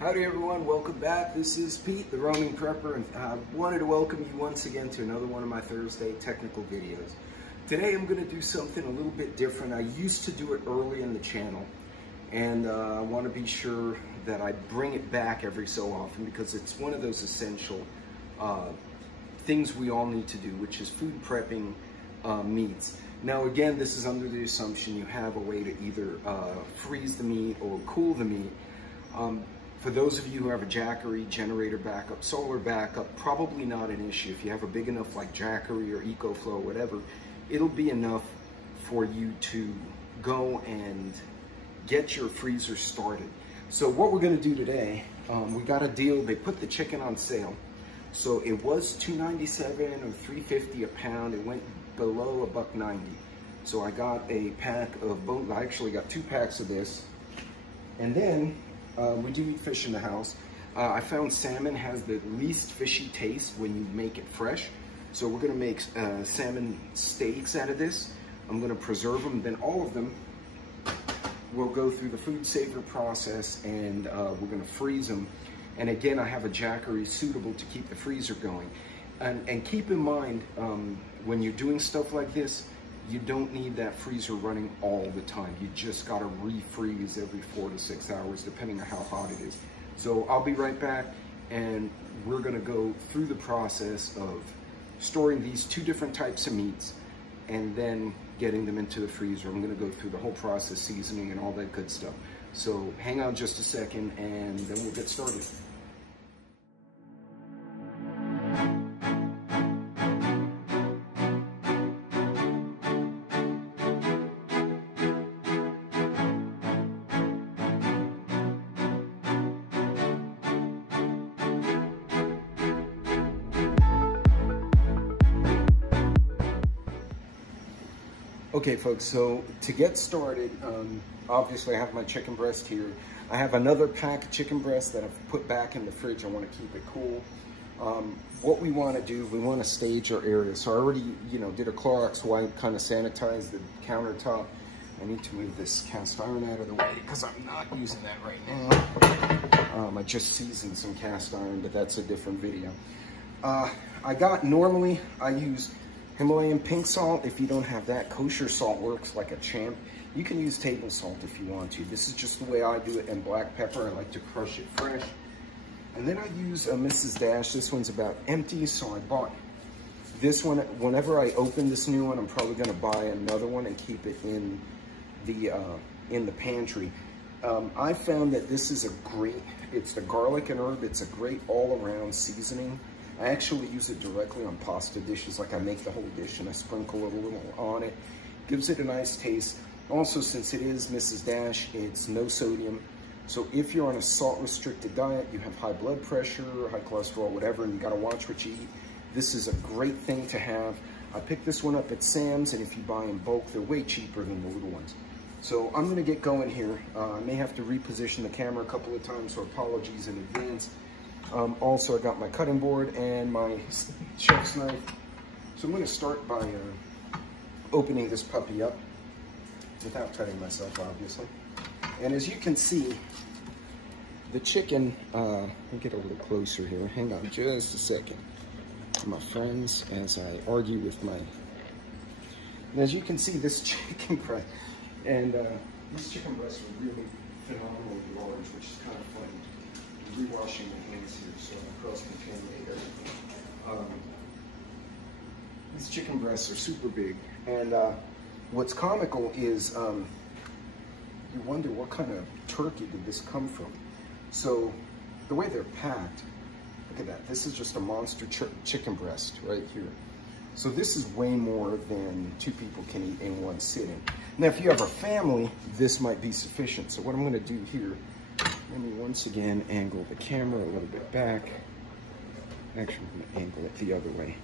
Howdy everyone, welcome back. This is Pete, the roaming prepper, and I wanted to welcome you once again to another one of my Thursday technical videos. Today I'm going to do something a little bit different. I used to do it early in the channel, and I want to be sure that I bring it back every so often because it's one of those essential things we all need to do, which is food prepping meats. Now again, this is under the assumption you have a way to either freeze the meat or cool the meat. For those of you who have a Jackery, generator backup, solar backup, probably not an issue. If you have a big enough like Jackery or EcoFlow or whatever, it'll be enough for you to go and get your freezer started. So what we're gonna do today, we got a deal. They put the chicken on sale. So it was $2.97 or $3.50 a pound. It went below $1.90. So I got a pack of both. I actually got 2 packs of this. And then we do eat fish in the house. I found salmon has the least fishy taste when you make it fresh. So we're gonna make salmon steaks out of this. I'm gonna preserve them, then all of them will go through the Foodsaver process, and we're gonna freeze them. And again, I have a Jackery suitable to keep the freezer going. And keep in mind, when you're doing stuff like this, you don't need that freezer running all the time. You just gotta refreeze every 4 to 6 hours, depending on how hot it is. So I'll be right back, and we're gonna go through the process of storing these 2 different types of meats and then getting them into the freezer. I'm gonna go through the whole process, seasoning and all that good stuff. So hang on just a second and then we'll get started. Okay folks, so to get started, obviously I have my chicken breast here. I have another pack of chicken breast that I've put back in the fridge. I want to keep it cool. What we want to do, we want to stage our area. So I already, did a Clorox wipe, kind of sanitized the countertop. I need to move this cast iron out of the way because I'm not using that right now. I just seasoned some cast iron, but that's a different video. Normally I use Himalayan pink salt. If you don't have that, kosher salt works like a champ. You can use table salt if you want to. This is just the way I do it, and black pepper. I like to crush it fresh. And then I use a Mrs. Dash. This one's about empty, so I bought this one. Whenever I open this new one, I'm probably gonna buy another one and keep it in the pantry. I found that this is it's the garlic and herb. It's a great all-around seasoning. I actually use it directly on pasta dishes, like I make the whole dish and I sprinkle it a little on it. Gives it a nice taste. Also, since it is Mrs. Dash, it's no sodium. So if you're on a salt-restricted diet, you have high blood pressure, high cholesterol, whatever, and you gotta watch what you eat, this is a great thing to have. I picked this one up at Sam's, and if you buy in bulk, they're way cheaper than the little ones. So I'm gonna get going here. I may have to reposition the camera a couple of times, so apologies in advance. Also, I got my cutting board and my chef's knife. So I'm going to start by opening this puppy up without cutting myself, obviously. And as you can see, the chicken, let me get a little closer here. Hang on just a second, my friends, as I argue with my... And as you can see, this chicken breast, and these chicken breasts are really phenomenally large, which is kind of funny. Rewashing my hands here, so I cross-contaminate everything. These chicken breasts are super big, and what's comical is you wonder what kind of turkey did this come from. So the way they're packed, look at that. This is just a monster chicken breast right here. So this is way more than 2 people can eat in one sitting. Now, if you have a family, this might be sufficient. So what I'm going to do here, let me once again angle the camera a little bit back. Actually, I'm going to angle it the other way.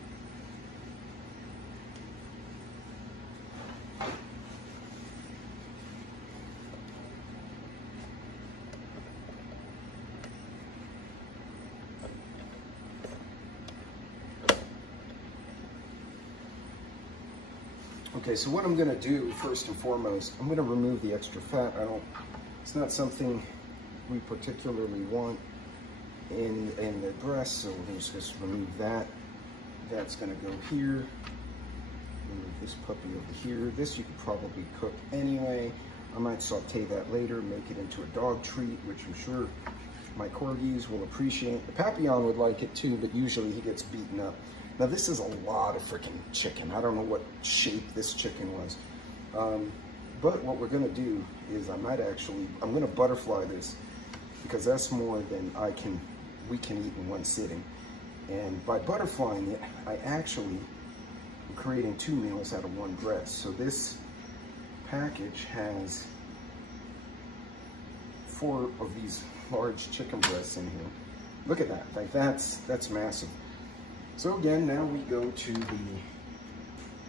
Okay, so what I'm going to do first and foremost, I'm going to remove the extra fat. It's not something we particularly want in the breast. So let's just remove that. That's gonna go here. Remove this puppy over here. This you could probably cook anyway. I might saute that later, make it into a dog treat, which I'm sure my corgis will appreciate. The Papillon would like it too, but usually he gets beaten up. Now this is a lot of freaking chicken. I don't know what shape this chicken was. But what we're gonna do is I'm gonna butterfly this, because that's more than we can eat in one sitting. And by butterflying it, I actually am creating 2 meals out of 1 breast. So this package has 4 of these large chicken breasts in here. Look at that, like that's massive. So again, now we go to the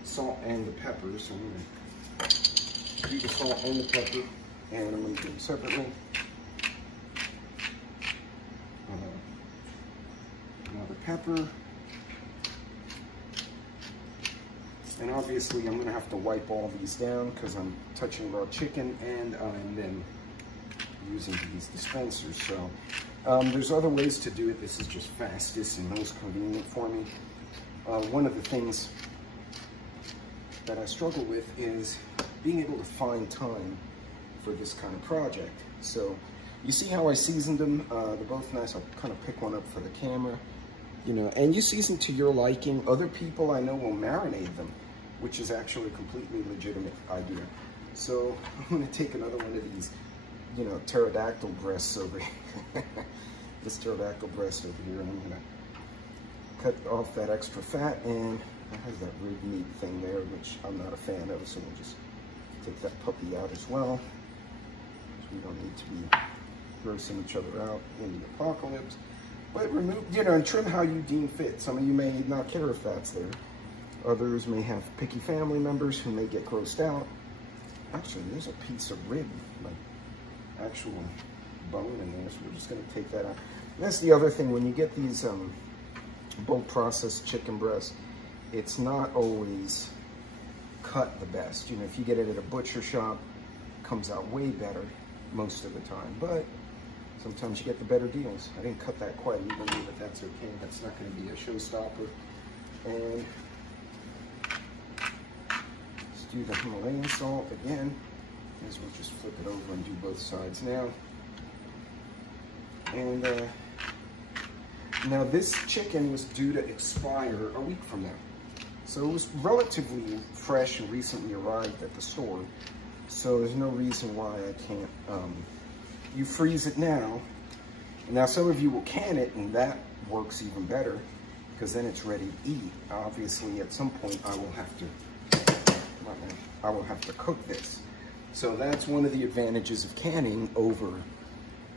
salt and the pepper. So I'm gonna do the salt and the pepper, and I'm gonna do them separately. Another pepper. And obviously I'm gonna have to wipe all these down because I'm touching raw chicken and I'm then using these dispensers. So there's other ways to do it. This is just fastest and most convenient for me. One of the things that I struggle with is being able to find time for this kind of project. So you see how I seasoned them? They're both nice. I'll kind of pick one up for the camera, you know, and you season to your liking. Other people I know will marinate them, which is actually a completely legitimate idea. So I'm gonna take another one of these, you know, pterodactyl breasts over here. This pterodactyl breast over here, and I'm gonna cut off that extra fat, and it has that rib meat thing there, which I'm not a fan of, so we'll just take that puppy out as well. We don't need to be grossing each other out in the apocalypse. But remove, you know, and trim how you deem fit. Some of you may not care if that's there. Others may have picky family members who may get grossed out. Actually, there's a piece of rib, like actual bone in there, so we're just gonna take that out. And that's the other thing, when you get these bulk processed chicken breasts, it's not always cut the best. You know, if you get it at a butcher shop, it comes out way better most of the time, but sometimes you get the better deals. I didn't cut that quite evenly, but that's okay. That's not gonna be a showstopper. And let's do the Himalayan salt again. As we'll just flip it over and do both sides now. And now this chicken was due to expire a week from now. So it was relatively fresh and recently arrived at the store. So there's no reason why I can't, you freeze it now. Now some of you will can it, and that works even better because then it's ready to eat. Obviously at some point I will have to cook this. So that's one of the advantages of canning over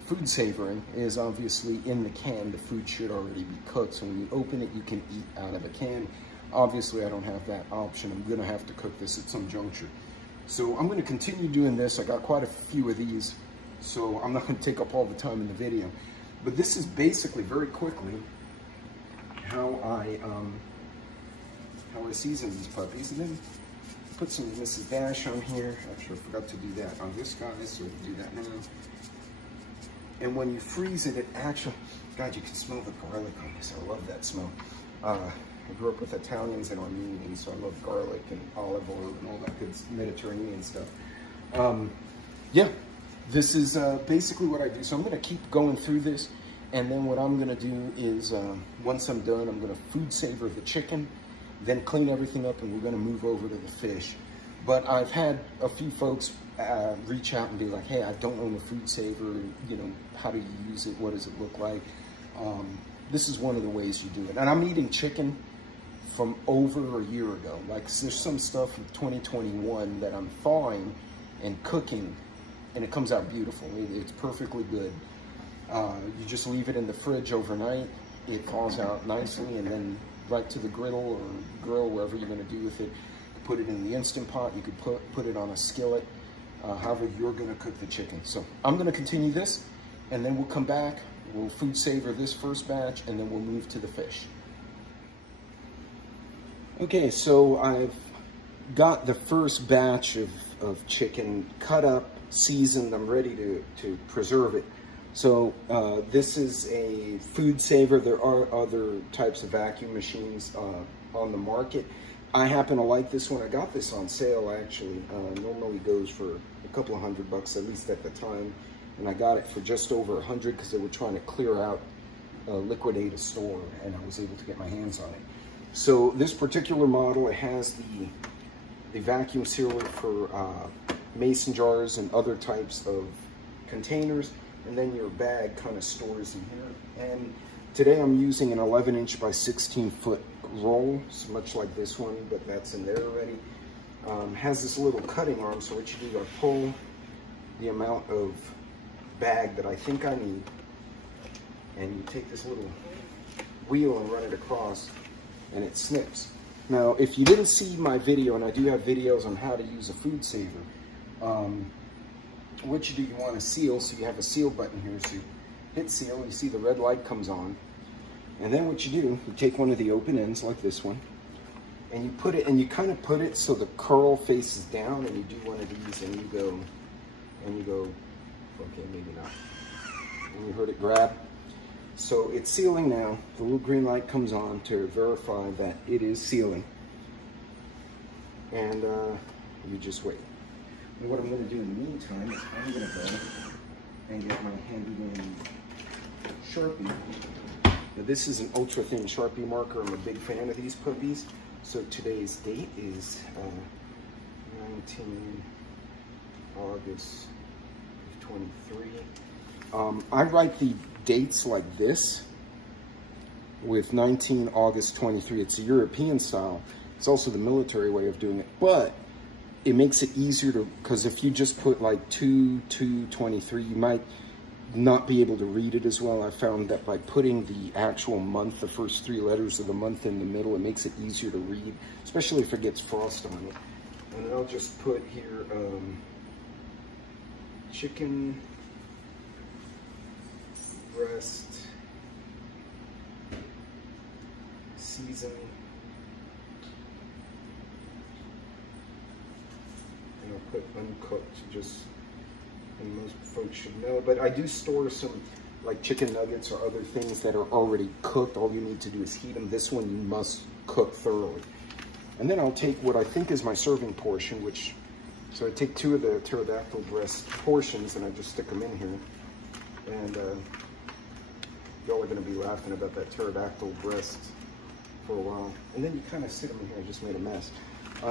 food savoring, is obviously in the can, the food should already be cooked. So when you open it, you can eat out of a can. Obviously, I don't have that option. I'm gonna have to cook this at some juncture. So I'm gonna continue doing this. I got quite a few of these, so I'm not gonna take up all the time in the video. But this is basically, very quickly, how I season these puppies. And then put some Mrs. Dash on here. Actually, I forgot to do that on this guy, so we'll do that now. And when you freeze it, it actually, God, you can smell the garlic on this. I love that smell. I grew up with Italians and Armenians, so I love garlic and olive oil and all that good Mediterranean stuff. Yeah, this is basically what I do. So I'm gonna keep going through this, and then what I'm gonna do is, once I'm done, I'm gonna food savor the chicken, then clean everything up, and we're gonna move over to the fish. But I've had a few folks reach out and be like, hey, I don't own a food saver, you know, how do you use it? What does it look like? This is one of the ways you do it. And I'm eating chicken from over a year ago. Like, there's some stuff from 2021 that I'm thawing and cooking, and it comes out beautiful. It's perfectly good. You just leave it in the fridge overnight. It thaws out nicely, and then right to the griddle or grill, wherever you're gonna do with it. Put it in the Instant Pot. You could put it on a skillet, however you're gonna cook the chicken. So I'm gonna continue this, and then we'll come back. We'll food savor this first batch, and then we'll move to the fish. Okay, so I've got the first batch of chicken cut up, seasoned. I'm ready to preserve it. So this is a Foodsaver. There are other types of vacuum machines on the market. I happen to like this one. I got this on sale actually. Normally goes for a couple of $100, at least at the time. And I got it for just over 100 because they were trying to clear out, liquidate a store, and I was able to get my hands on it. So this particular model, it has the vacuum sealer for mason jars and other types of containers, and then your bag kind of stores in here. And today I'm using an 11-inch by 16-foot roll, so much like this one, but that's in there already. Has this little cutting arm, so what you do, I pull the amount of bag that I think I need, and you take this little wheel and run it across, and it snips. Now, if you didn't see my video, and I do have videos on how to use a Foodsaver, what you do, you want to seal, so you have a seal button here, so you hit seal, you see the red light comes on, and then what you do, you take one of the open ends like this one, and you put it, and you kind of put it so the curl faces down, and you do one of these, and you go, okay, maybe not, and you heard it grab. So it's sealing now. The little green light comes on to verify that it is sealing. And you just wait. And what I'm going to do in the meantime is I'm going to go and get my handy dandy Sharpie. Now, this is an ultra thin Sharpie marker. I'm a big fan of these puppies. So today's date is 19 August 23. I write the dates like this with 19 August 23. It's a European style. It's also the military way of doing it, but it makes it easier to, because if you just put like 2/2/23, you might not be able to read it as well. I found that by putting the actual month, the first 3 letters of the month in the middle, it makes it easier to read, especially if it gets frost on it. And then I'll just put here chicken breast season, and I'll put uncooked, just, and most folks should know, but I do store some like chicken nuggets or other things that are already cooked. All you need to do is heat them. This one you must cook thoroughly. And then I'll take what I think is my serving portion, which, so I take 2 of the pterodactyl breast portions and I just stick them in here. And y'all are going to be laughing about that pterodactyl breast for a while. And then you kind of sit them in here. I just made a mess.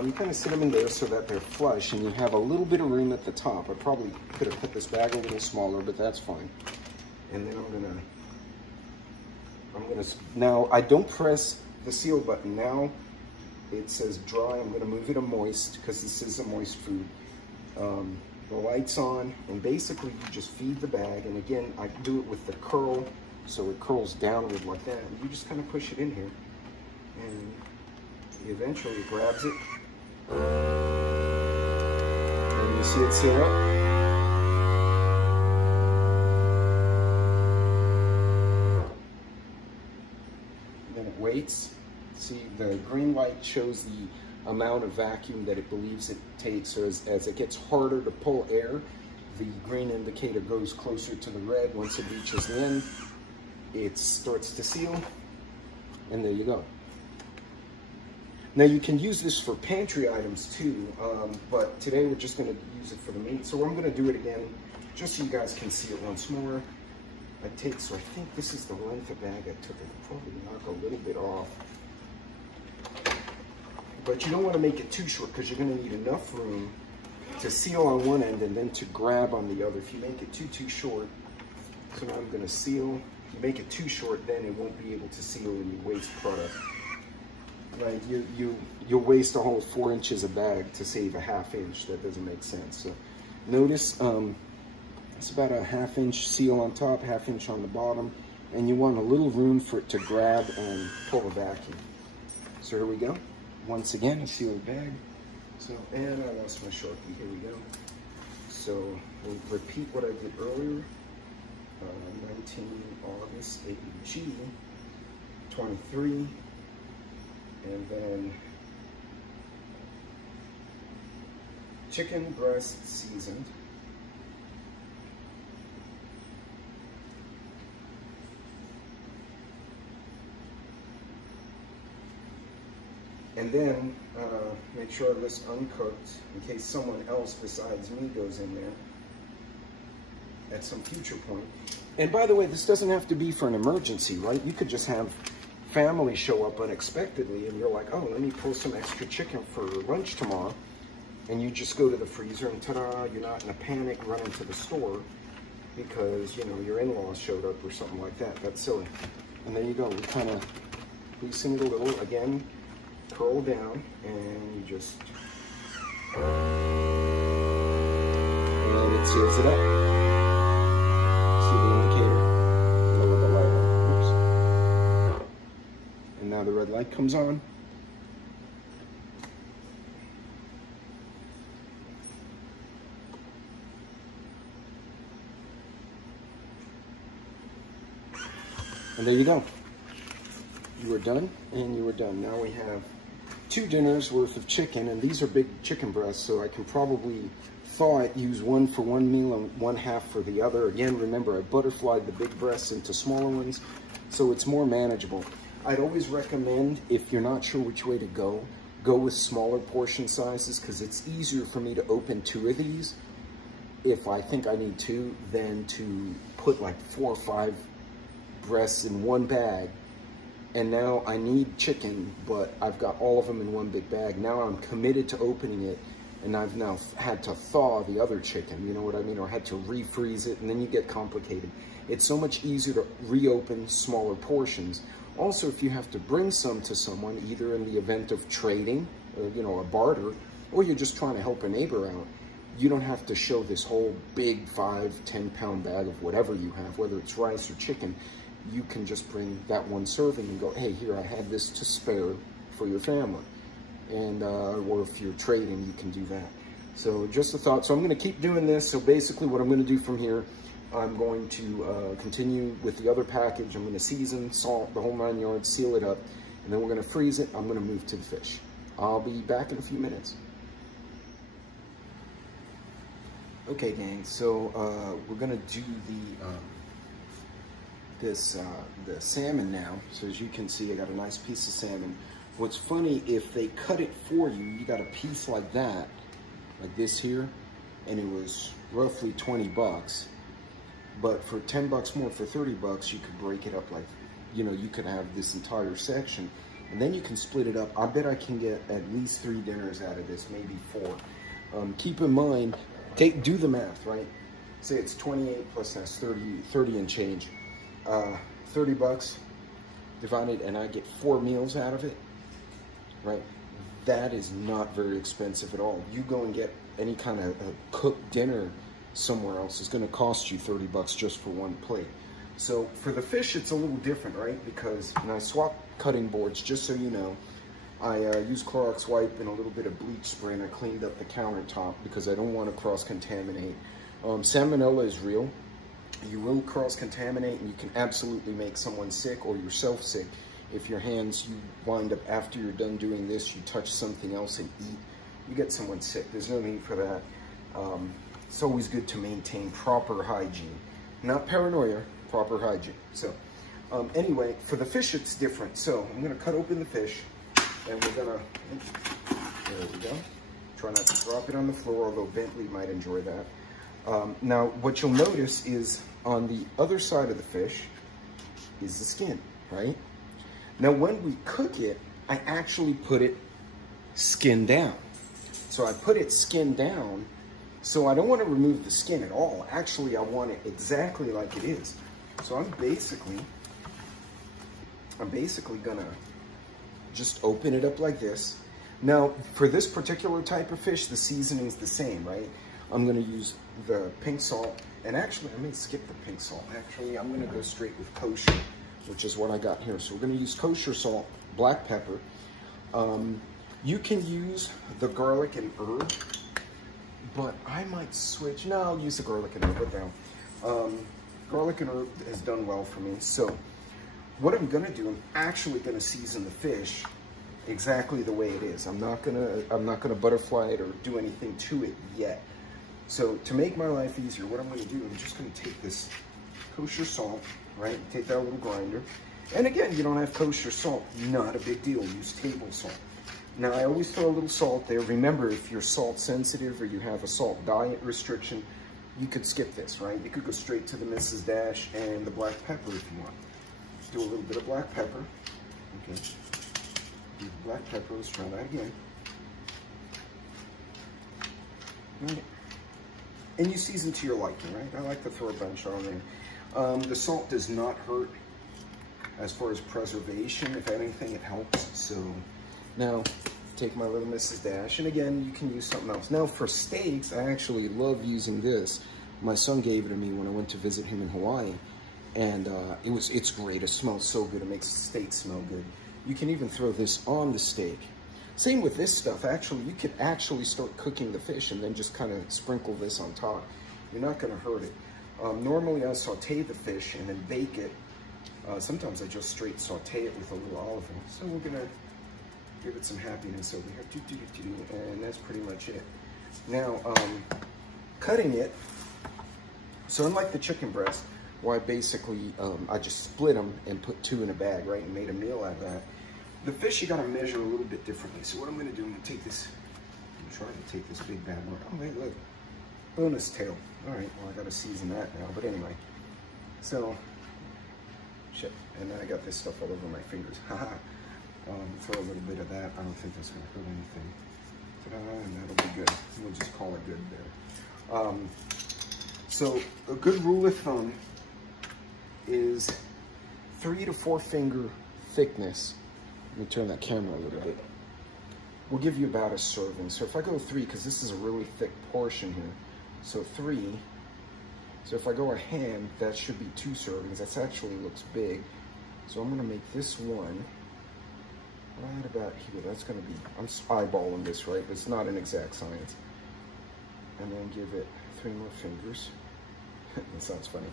You kind of sit them in there so that they're flush, and you have a little bit of room at the top. I probably could have put this bag a little smaller, but that's fine. And then I'm gonna, now I don't press the seal button. Now it says dry. I'm gonna move it to moist because this is a moist food. The light's on, and basically you just feed the bag. And again, I do it with the curl, so it curls downward like that. And you just kind of push it in here, and eventually it grabs it. And you see it seal up. Then it waits. See, the green light shows the amount of vacuum that it believes it takes. So as it gets harder to pull air, the green indicator goes closer to the red. Once it reaches the end, it starts to seal, and there you go. Now you can use this for pantry items too, but today we're just going to use it for the meat. So I'm going to do it again, just so you guys can see it once more. I think this is the length of bag I took. I could probably knock a little bit off. But you don't want to make it too short because you're going to need enough room to seal on one end and then to grab on the other. If you make it too short, so now I'm going to seal. If you make it too short, then it won't be able to seal and you waste product. Right, you'll waste a whole 4 inches of bag to save a ½ inch. That doesn't make sense. So notice it's about a ½ inch seal on top, ½ inch on the bottom, and you want a little room for it to grab and pull the vacuum. So here we go. Once again, a sealed bag. So, and I lost my Sharpie. Here we go. So we'll repeat what I did earlier. 19 August AG 23. And then chicken breast seasoned. And then make sure this uncooked in case someone else besides me goes in there at some future point. And by the way, this doesn't have to be for an emergency, right? You could just have family show up unexpectedly and you're like, oh, let me pull some extra chicken for lunch tomorrow. And you just go to the freezer and ta-da, you're not in a panic running to the store because, you know, your in-laws showed up or something like that. That's silly. And there you go. We kind of loosen it a little. Again, curl down and you just, and it seals it up. See the indicator? Lower the light on. Oops. And now the red light comes on. And there you go. You are done, and you are done. Now we have 2 dinners worth of chicken, and these are big chicken breasts, so I can probably thaw it, use one for one meal and one half for the other. Again, remember, I butterflied the big breasts into smaller ones, so it's more manageable. I'd always recommend, if you're not sure which way to go with smaller portion sizes, because it's easier for me to open 2 of these if I think I need 2 than to put like 4 or 5 breasts in one bag. And now I need chicken, but I've got all of them in one big bag. Now I'm committed to opening it, and I've now had to thaw the other chicken, you know what I mean? Or had to refreeze it, and then you get complicated. It's so much easier to reopen smaller portions. Also, if you have to bring some to someone, either in the event of trading, or, you know, a barter, or you're just trying to help a neighbor out, you don't have to show this whole big 5-10 pound bag of whatever you have, whether it's rice or chicken. You can just bring that one serving and go, hey, here, I had this to spare for your family. And, or if you're trading, you can do that. So just a thought. So I'm going to keep doing this. So basically what I'm going to do from here, I'm going to continue with the other package. I'm going to season, salt, the whole 9 yards, seal it up, and then we're going to freeze it. I'm going to move to the fish. I'll be back in a few minutes. Okay, gang, so we're going to do the salmon now. So as you can see, I got a nice piece of salmon. What's funny, if they cut it for you, you got a piece like that, like this here, and it was roughly 20 bucks. But for 10 bucks more, for 30 bucks, you could break it up like, you know, you could have this entire section, and then you can split it up. I bet I can get at least 3 dinners out of this, maybe 4. Keep in mind, do the math, right? Say it's 28 plus that's 30 and change. 30 bucks divided, and I get 4 meals out of it, right? That is not very expensive at all. You go and get any kind of cooked dinner somewhere else, it's gonna cost you 30 bucks just for one plate. So for the fish, it's a little different, right? Because, and I swap cutting boards, just so you know. I use Clorox wipe and a little bit of bleach spray, and I cleaned up the countertop because I don't want to cross-contaminate. Salmonella is real. You will cross-contaminate, and you can absolutely make someone sick or yourself sick if your hands, you wind up after you're done doing this, you touch something else and eat, you get someone sick. There's no need for that. It's always good to maintain proper hygiene. Not paranoia, proper hygiene. So anyway, for the fish, it's different. So I'm gonna cut open the fish, and we're gonna, there we go. Try not to drop it on the floor, although Bentley might enjoy that. Now, what you'll notice is on the other side of the fish is the skin, right? Now, when we cook it, I actually put it skin down. So I put it skin down, so I don't want to remove the skin at all. Actually, I want it exactly like it is. So I'm basically gonna just open it up like this. Now, for this particular type of fish, the seasoning's the same, right? I'm gonna use the pink salt, and actually, I may skip the pink salt. Actually, I'm gonna go straight with kosher, which is what I got here. So we're gonna use kosher salt, black pepper. You can use the garlic and herb, but I might switch. No, I'll use the garlic and herb now. Garlic and herb has done well for me. So what I'm gonna do, I'm actually gonna season the fish exactly the way it is. I'm not gonna butterfly it or do anything to it yet. So to make my life easier, what I'm gonna do, I'm just gonna take this kosher salt, right? Take that little grinder. And again, you don't have kosher salt, not a big deal, use table salt. Now, I always throw a little salt there. Remember, if you're salt sensitive or you have a salt diet restriction, you could skip this, right? You could go straight to the Mrs. Dash and the black pepper if you want. Just do a little bit of black pepper. Okay. Do the black pepper. Let's try that again. Right. And you season to your liking, right? I like to throw a bunch on there. The salt does not hurt as far as preservation. If anything, it helps. So now, take my little Mrs. Dash, and again, you can use something else. Now, for steaks, I actually love using this. My son gave it to me when I went to visit him in Hawaii, and it's great. It smells so good. It makes the steak smell good. You can even throw this on the steak. Same with this stuff. Actually, you could actually start cooking the fish and then just kind of sprinkle this on top. You're not going to hurt it. Normally, I saute the fish and then bake it. Sometimes I just straight saute it with a little olive oil. So we're going to give it some happiness over here. And that's pretty much it. Now, cutting it. So unlike the chicken breast, where I basically, I just split them and put 2 in a bag, right? And made a meal out of that. The fish, you got to measure a little bit differently. So what I'm going to do, I'm going to take this, I'm trying to take this big bad one. Oh, hey, look. Bonus tail. All right, well, I got to season that now. But anyway, so, shit. And then I got this stuff all over my fingers. Haha. Throw a little bit of that. I don't think that's going to hurt anything. Ta-da, and that'll be good. We'll just call it good there. So a good rule of thumb is 3 to 4 finger thickness. Let me turn that camera a little bit. We'll give you about a serving. So if I go 3, because this is a really thick portion here. So 3. So if I go a hand, that should be 2 servings. That actually looks big. So I'm going to make this one right about here. That's going to be, I'm eyeballing this, right? It's not an exact science. And then give it 3 more fingers. That sounds funny.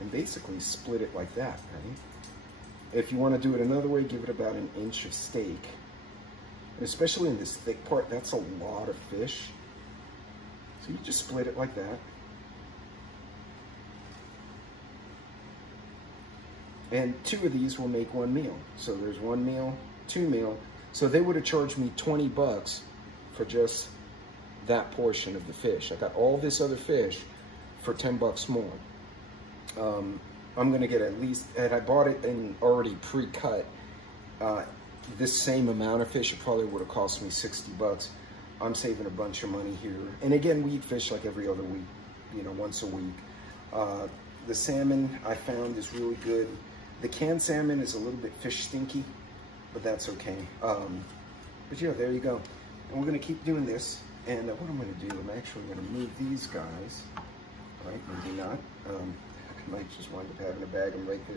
And basically split it like that, right? If you want to do it another way, give it about 1 inch of steak. And especially in this thick part, that's a lot of fish. So you just split it like that. And 2 of these will make 1 meal. So there's 1 meal, 2 meal. So they would have charged me 20 bucks for just that portion of the fish. I got all this other fish for 10 bucks more. I'm gonna get at least, and I bought it in already pre-cut, this same amount of fish, it probably would have cost me 60 bucks. I'm saving a bunch of money here. And again, we eat fish like every other week, you know, once a week. The salmon I found is really good. The canned salmon is a little bit fish stinky, but that's okay. But yeah, there you go. And we're gonna keep doing this. And what I'm gonna do, I'm actually gonna move these guys, right, maybe not. I might just wind up having a bag them right there.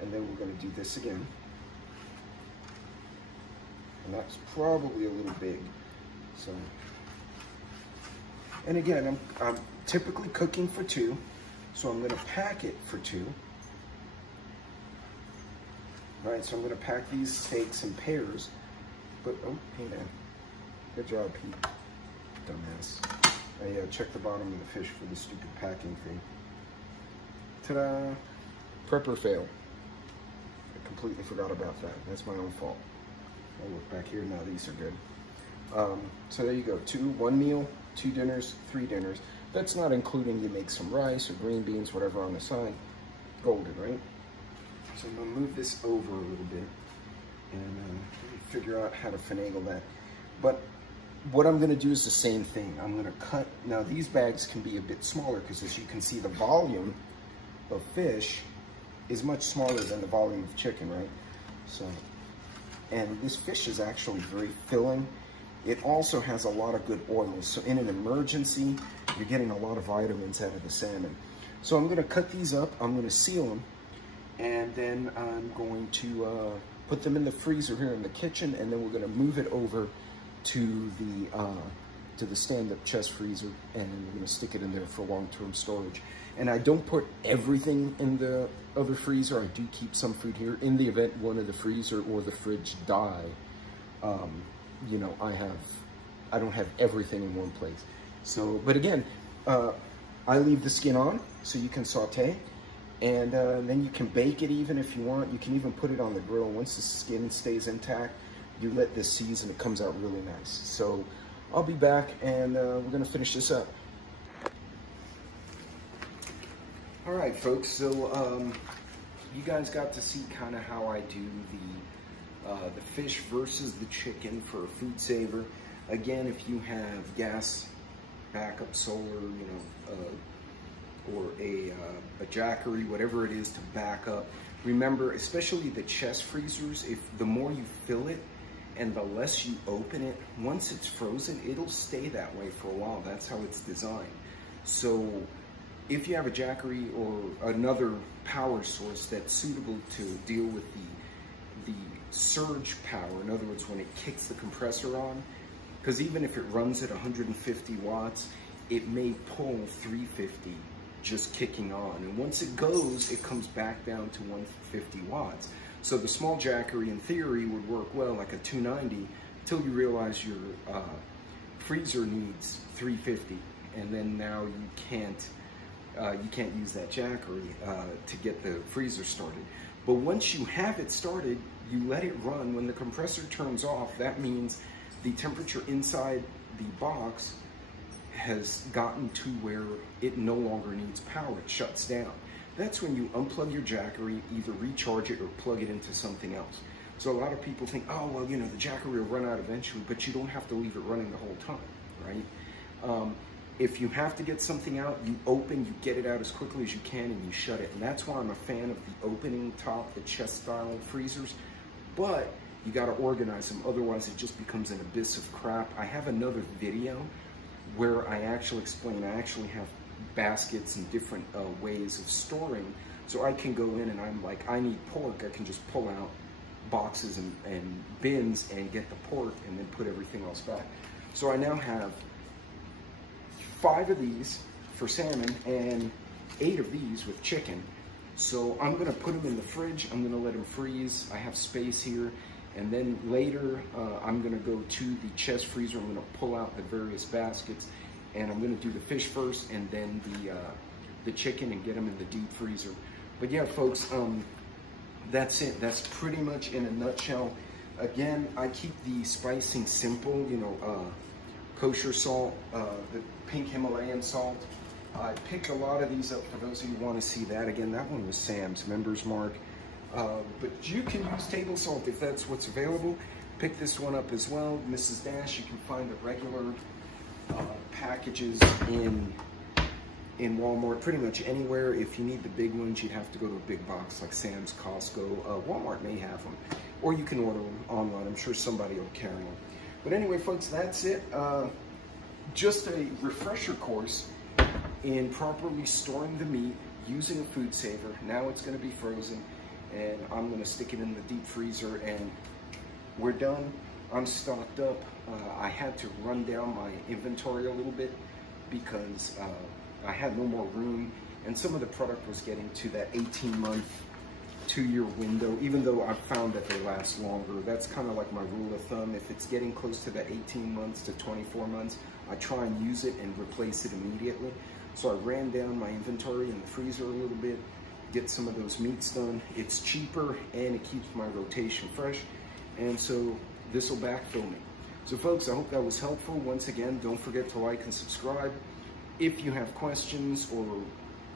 And then we're gonna do this again. And that's probably a little big. So, and again, I'm typically cooking for 2, so I'm gonna pack it for 2. All right, so I'm gonna pack these steaks in pairs. But, oh, hey man, good job, Pete. Dumbass. I checked the bottom of the fish for the stupid packing thing. Ta-da! Prepper fail. I completely forgot about that. That's my own fault. I'll look back here now. These are good. So there you go. 1 meal, 2 dinners, 3 dinners. That's not including you make some rice or green beans, whatever on the side. Golden, right? So I'm going to move this over a little bit and figure out how to finagle that. But what I'm going to do is the same thing. I'm going to cut. Now these bags can be a bit smaller because, as you can see, the volume of fish is much smaller than the volume of chicken, right? So, and this fish is actually very filling. It also has a lot of good oils. So in an emergency, you're getting a lot of vitamins out of the salmon. So I'm going to cut these up. I'm going to seal them. And then I'm going to put them in the freezer here in the kitchen. And then we're going to move it over to the stand-up chest freezer. And we're going to stick it in there for long-term storage. And I don't put everything in the other freezer. I do keep some food here. In the event one of the freezer or the fridge die, you know, I don't have everything in one place. So, but again, I leave the skin on so you can saute, and then you can bake it even if you want. You can even put it on the grill. Once the skin stays intact, you let this season, it comes out really nice. So I'll be back, and we're gonna finish this up. All right, folks, so you guys got to see kind of how I do the fish versus the chicken for a Foodsaver. Again, if you have gas backup solar, you know, or a jackery, whatever it is to back up, remember, especially the chest freezers, if the more you fill it and the less you open it, once it's frozen, it'll stay that way for a while. That's how it's designed. So if you have a jackery or another power source that's suitable to deal with the surge power, in other words, when it kicks the compressor on, because even if it runs at 150 watts, it may pull 350 just kicking on. And once it goes, it comes back down to 150 watts. So the small jackery in theory would work well, like a 290, until you realize your freezer needs 350. And then now you can't use that jackery to get the freezer started. But once you have it started, you let it run. When the compressor turns off, that means the temperature inside the box has gotten to where it no longer needs power. It shuts down. That's when you unplug your jackery, either recharge it or plug it into something else. So a lot of people think, oh, well, you know, the jackery will run out eventually, but you don't have to leave it running the whole time, right? If you have to get something out, you open, you get it out as quickly as you can, and you shut it. And that's why I'm a fan of the opening top, the chest style freezers. But you got to organize them, otherwise it just becomes an abyss of crap. I have another video where I actually explain. I actually have baskets and different ways of storing, so I can go in and I'm like, I need pork, I can just pull out boxes and bins and get the pork and then put everything else back. So I now have 5 of these for salmon and 8 of these with chicken. So I'm gonna put them in the fridge, I'm gonna let them freeze, I have space here, and then later I'm gonna go to the chest freezer, I'm gonna pull out the various baskets, and I'm gonna do the fish first and then the chicken and get them in the deep freezer. But yeah, folks, that's it. That's pretty much in a nutshell. Again, I keep the spicing simple, you know, kosher salt, the pink Himalayan salt. I picked a lot of these up for those of you who want to see that. Again, that one was Sam's Members Mark. But you can use table salt if that's what's available. Pick this one up as well. Mrs. Dash, you can find the regular packages in Walmart, pretty much anywhere. If you need the big ones, you'd have to go to a big box like Sam's, Costco. Walmart may have them, or you can order them online. I'm sure somebody will carry them. But anyway, folks, that's it. Just a refresher course in properly storing the meat using a Foodsaver. Now it's going to be frozen, and I'm going to stick it in the deep freezer, and we're done. I'm stocked up. I had to run down my inventory a little bit because I had no more room, and some of the product was getting to that 18-month, 2-year window, even though I've found that they last longer. That's kind of like my rule of thumb. If it's getting close to that 18 months to 24 months, I try and use it and replace it immediately. So I ran down my inventory in the freezer a little bit, get some of those meats done. It's cheaper and it keeps my rotation fresh. And so this will backfill me. So folks, I hope that was helpful. Once again, don't forget to like and subscribe. If you have questions or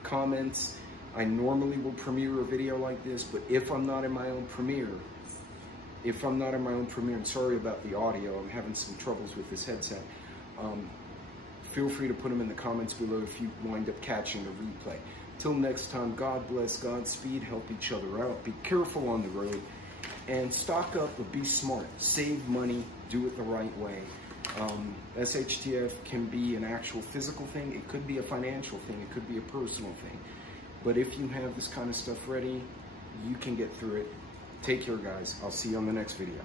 comments, I normally will premiere a video like this, but if I'm not in my own premiere, and sorry about the audio, I'm having some troubles with this headset, feel free to put them in the comments below if you wind up catching the replay. Till next time, God bless, Godspeed, help each other out, be careful on the road, and stock up, but be smart. Save money, do it the right way. SHTF can be an actual physical thing, it could be a financial thing, it could be a personal thing. But if you have this kind of stuff ready, you can get through it. Take care, guys. I'll see you on the next video.